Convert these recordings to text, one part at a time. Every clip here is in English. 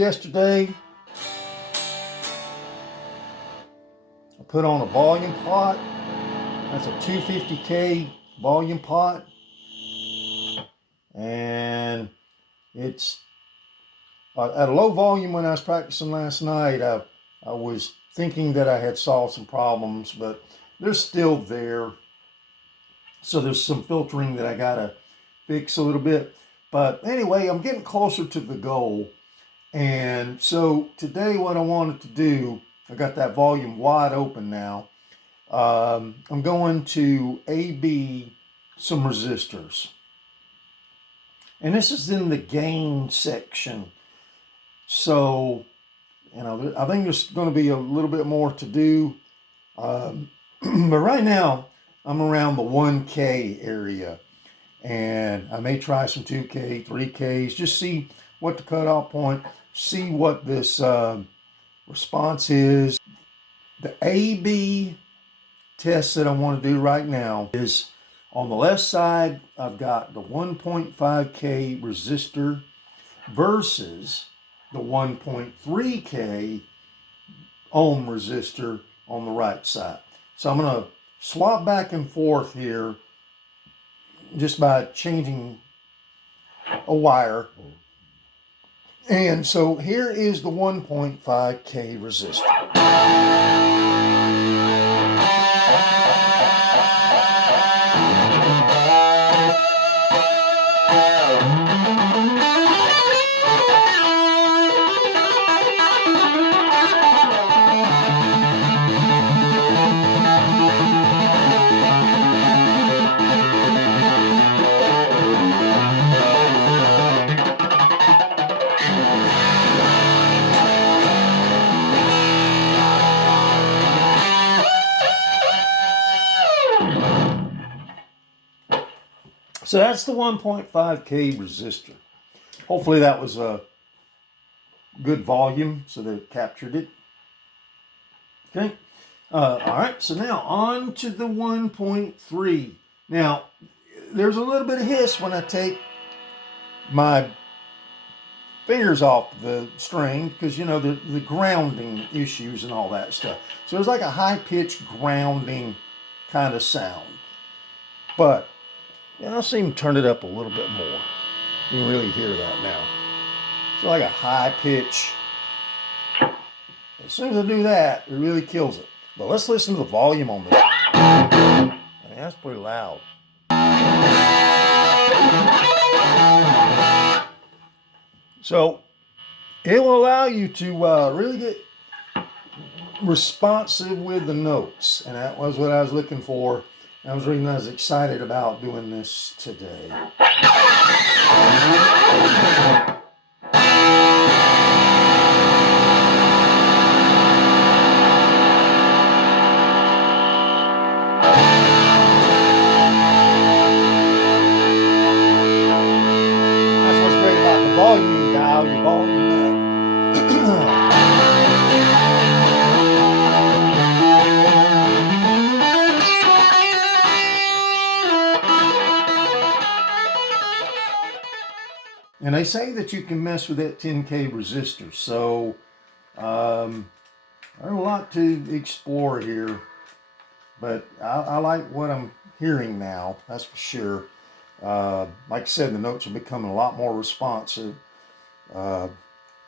yesterday. I put on a volume pot. That's a 250K volume pot. And it's at a low volume. When I was practicing last night, I was thinking that I had solved some problems, but they're still there. So there's some filtering that I gotta fix a little bit. But anyway, I'm getting closer to the goal. And so today what I wanted to do, I got that volume wide open now. I'm going to A/B some resistors. And this is in the gain section. So, I think there's going to be a little bit more to do. But right now, I'm around the 1K area. And I may try some 2K, 3Ks, just see what the cutoff point, see what this response is. The A/B test that I want to do right now is on the left side, I've got the 1.5K resistor versus the 1.3K ohm resistor on the right side. So I'm going to swap back and forth here just by changing a wire. And so here is the 1.5K resistor. So that's the 1.5K resistor. Hopefully that was a good volume so that it captured it. Okay. All right. So now on to the 1.3. Now, there's a little bit of hiss when I take my fingers off the string because, the grounding issues and all that stuff. So there's like a high-pitched grounding kind of sound. But I'll see him turn it up a little bit more. You can really hear that now. It's like a high pitch. As soon as I do that, it really kills it. But let's listen to the volume on this. I mean, that's pretty loud. So it will allow you to really get responsive with the notes. And that was what I was looking for. I was excited about doing this today. That's what's great about the volume dial, your volume back. And they say that you can mess with that 10K resistor. So there's a lot to explore here. But I like what I'm hearing now, that's for sure. Like I said, the notes are becoming a lot more responsive.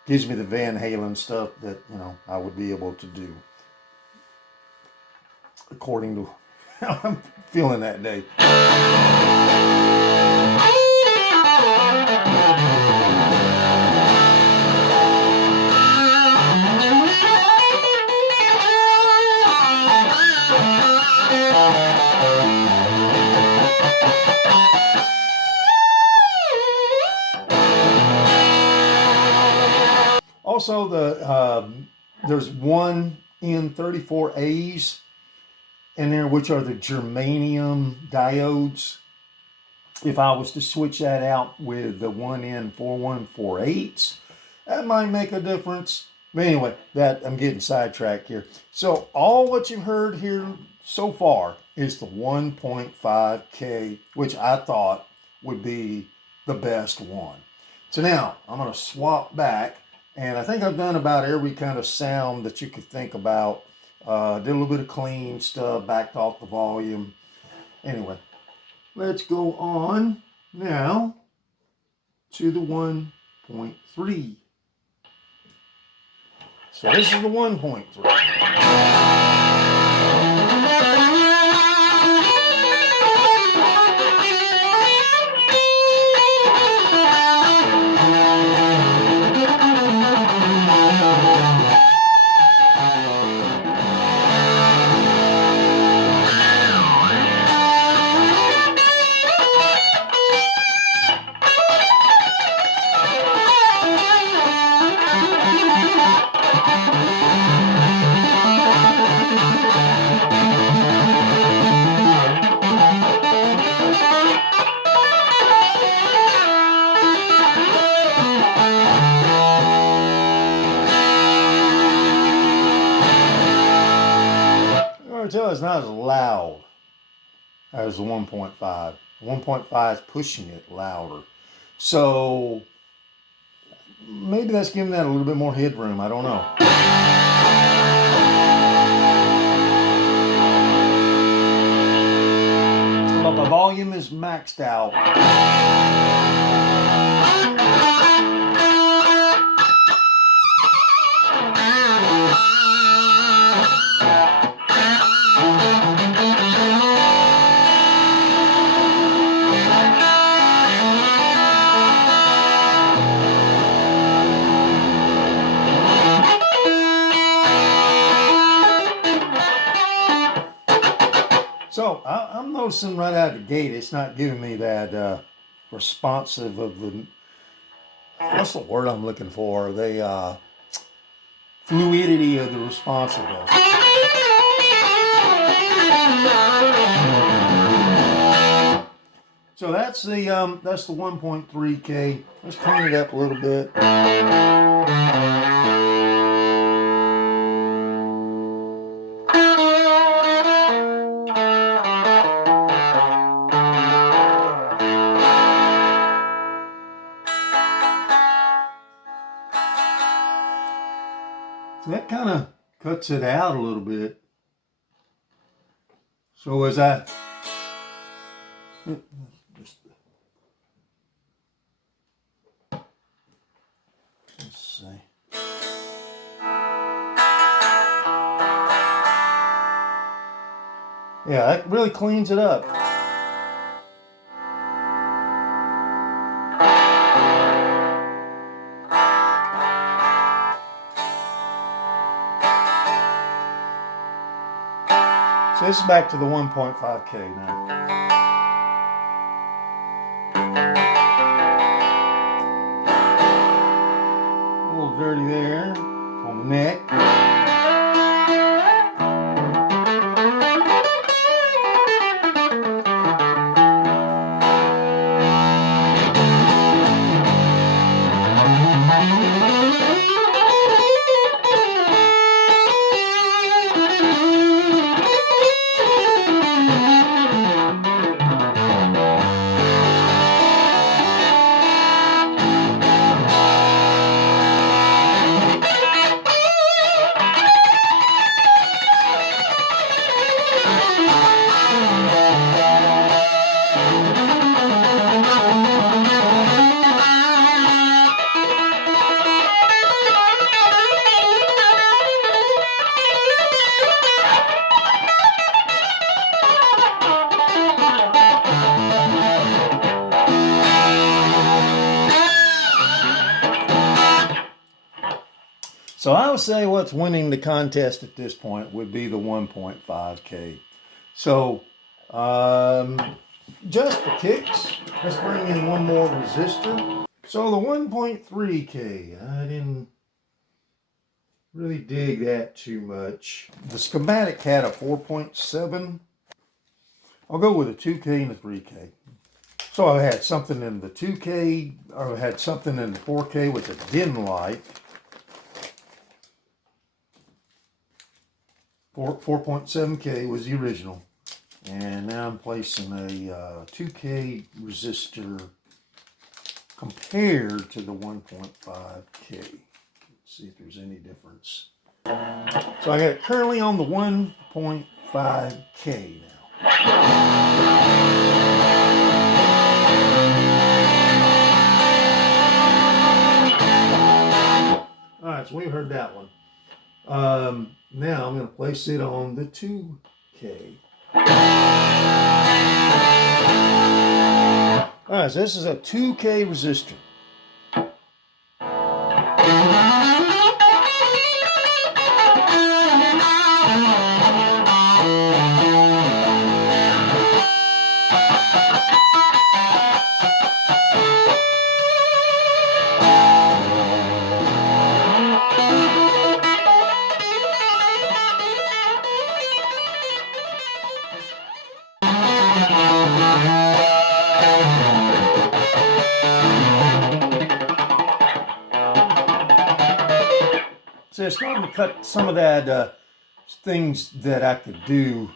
Gives me the Van Halen stuff that, I would be able to do according to how I'm feeling that day. Also, there's one N34As in there, which are the germanium diodes. If I was to switch that out with the 1N4148s, that might make a difference. But anyway, I'm getting sidetracked here. So all what you've heard here so far is the 1.5K, which I thought would be the best one. So now I'm going to swap back And I think I've done about every kind of sound that you could think about. Did a little bit of clean stuff, backed off the volume. Anyway, let's go on now to the 1.3. So this is the 1.3. It's not as loud as the 1.5. 1.5 is pushing it louder. So maybe that's giving that a little bit more headroom. I don't know. But the volume is maxed out. So I'm noticing right out of the gate, it's not giving me that responsive of the, what's the word I'm looking for? The fluidity of the responsiveness. So that's the 1.3K. Let's clean it up a little bit. So that kind of cuts it out a little bit. So as I let's see. Yeah, that really cleans it up. So this is back to the 1.5K now. A little dirty there on the neck. So I would say what's winning the contest at this point would be the 1.5K. So just for kicks, let's bring in one more resistor. So the 1.3K, I didn't really dig that too much. The schematic had a 4.7. I'll go with a 2K and a 3K. So I had something in the 2K, or I had something in the 4K, which I didn't like. 4.7K was the original. And now I'm placing a 2K resistor compared to the 1.5K. see if there's any difference. So I got it currently on the 1.5K now. All right, so we've heard that one. Now I'm going to place it on the 2K. All right, so this is a 2K resistor. So it's starting to cut some of that things that I could do.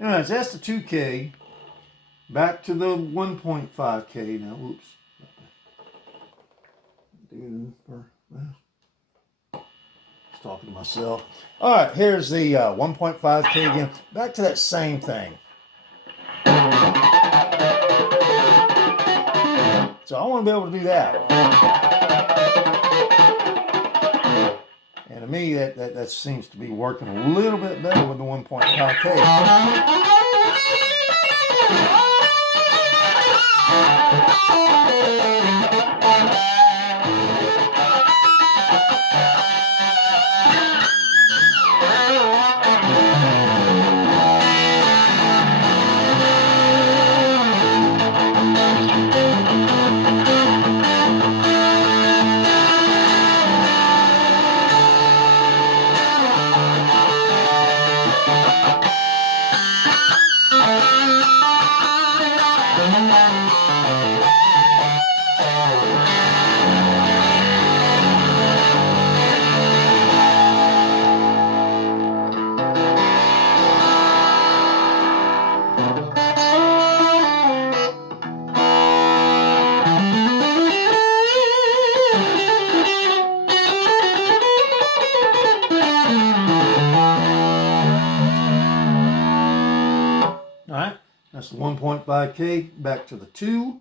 Alright, so that's the 2K. Back to the 1.5K now. Oops. Just talking to myself. Alright, here's the 1.5K again. Back to that same thing. So I want to be able to do that. And to me, that seems to be working a little bit better with the 1.5K. Alright, that's the 1.5K, back to the 2.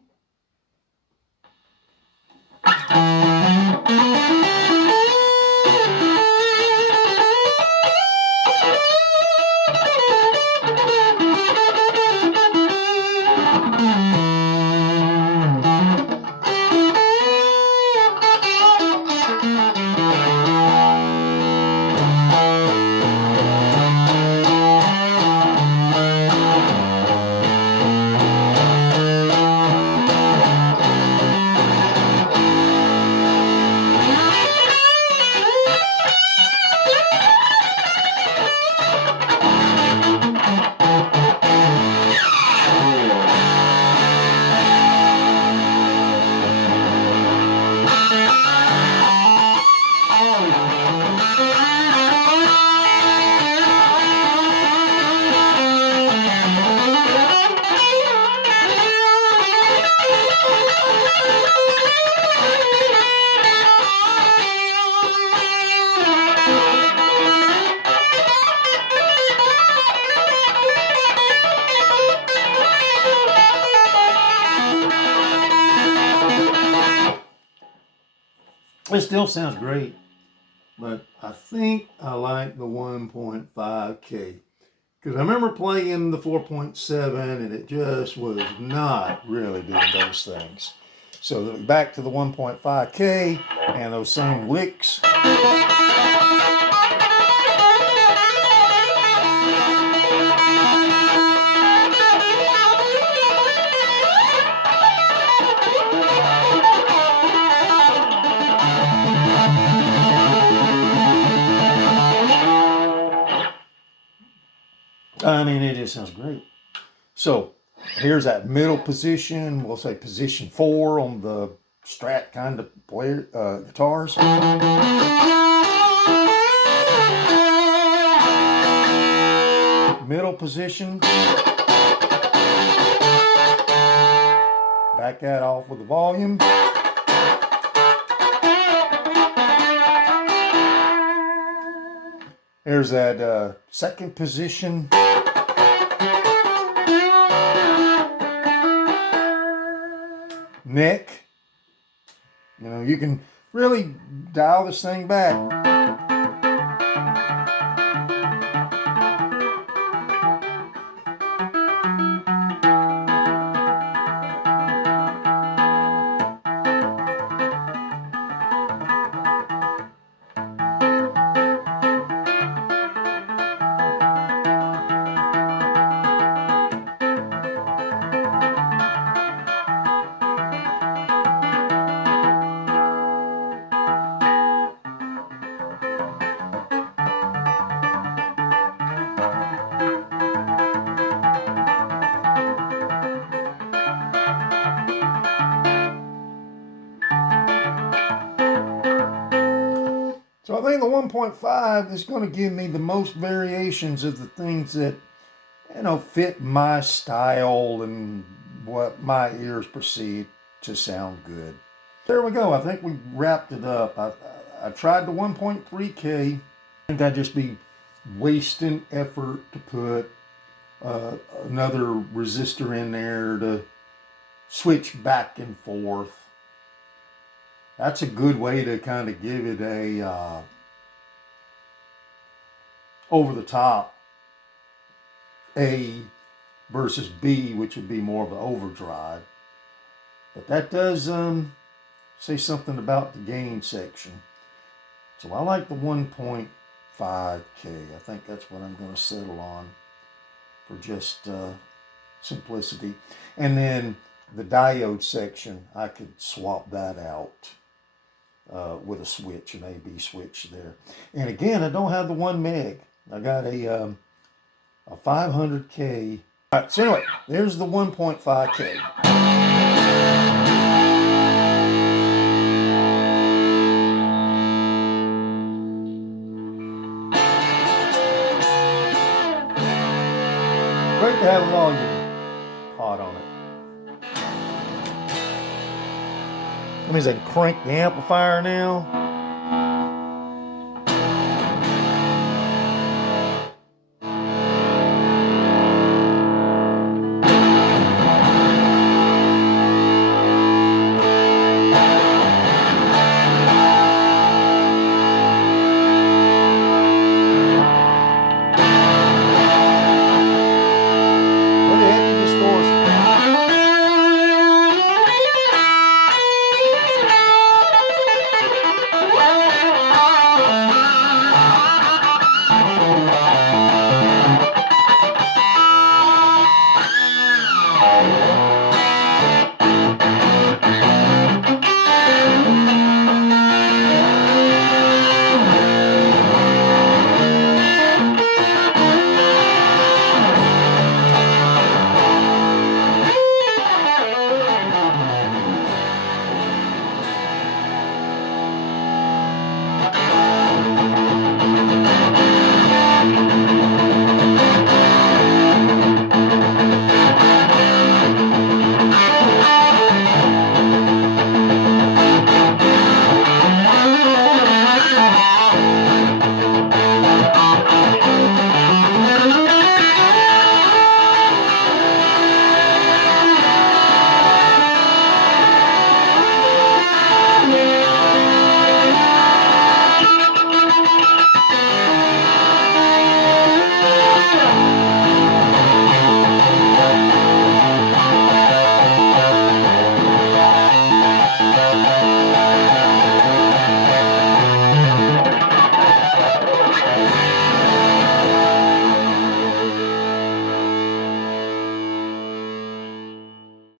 It still sounds great, but I think I like the 1.5K. Because I remember playing the 4.7 and it just was not really doing those things. So back to the 1.5K and those same licks. I mean, it just sounds great. So here's that middle position. We'll say position 4 on the Strat kind of player guitars. Middle position. Back that off with the volume. There's that second position. Neck. You know, you can really dial this thing back. So I think the 1.5 is going to give me the most variations of the things that, you know, fit my style and what my ears perceive to sound good. There we go. I think we wrapped it up. I tried the 1.3K. I think I'd just be wasting effort to put another resistor in there to switch back and forth. That's a good way to kind of give it a over the top A versus B, which would be more of an overdrive. But that does say something about the gain section. So I like the 1.5K. I think that's what I'm going to settle on for just simplicity. And then the diode section, I could swap that out with a switch, an AB switch there. And again, I don't have the 1 meg. I got a 500K. All right, so anyway, there's the 1.5K. Great to have a volume pot on it. That means I can crank the amplifier now.